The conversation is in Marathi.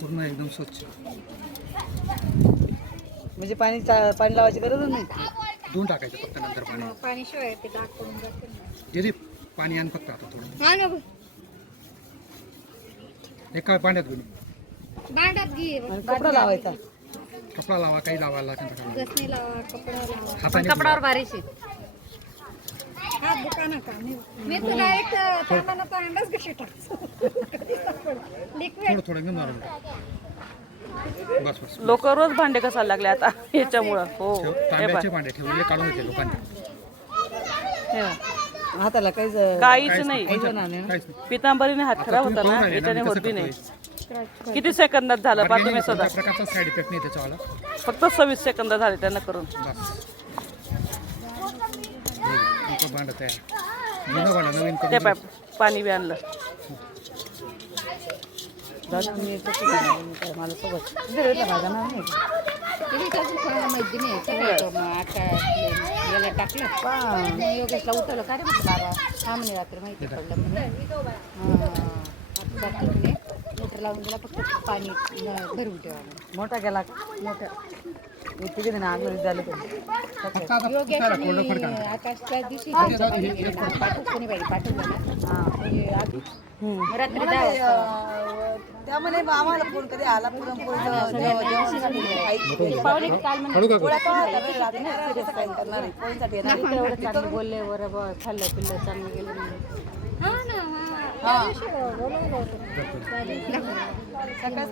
पूर्ण एकदम स्वच्छ म्हणजे पाणी लावायची गरज नाही. धुवून टाकायचं फक्त नंतर पाणी शिवाय ते डाग करून जाते. जे पाणी आण फक्त आता थोडं एका पाण्यात घेऊन कपडा लावायचा. कपडा लावा काही लावायला गसणी लावा, कपडा लावा. हाताने कपडावर बारीश हा दुकान का मी तुला एक तांदळाचा अंदाज कशी टाकतो. लिक्विड थोडं घेऊन मारून बस बस लोक रोज भांडे कसायला लागले आता याच्यामुळं. हो तांब्याचे भांडे ठेवले काढून घेतले लोकांनी. हाताला काहीच काहीच नाही. होणार नाही. काहीच नाही. पितांबरीने हात खराब होता ना, याच्याने होती नाही. किती सेकंदात झालं पा तुम्ही स्वतः. त्या प्रकारचा साईड इफेक्ट नाही त्याच्यावाला. फक्त 26 सेकंद झाले त्यांना करून. बस भांड तयार. जुनं भांड नवीन ते करून पाणी बी आणलं. मला सोबत माहिती नाही याला टाकलं योगेशला उठवलं का रे म्हटलं बाबा हा म्हणे रात्री माहिती पडलं म्हणे मोटर लावून दिला फक्त पाणी भरून ठेवा. मोठा गेला मोठा तिथे आगलं झालं आकाश त्या दिवशी पाठवून पाठवलं ना रात्री त्यामुळे आम्हाला फोन कधी आला बोलले बरोबर खाल्लं पिल्लं चांगलं गेलं सकाळ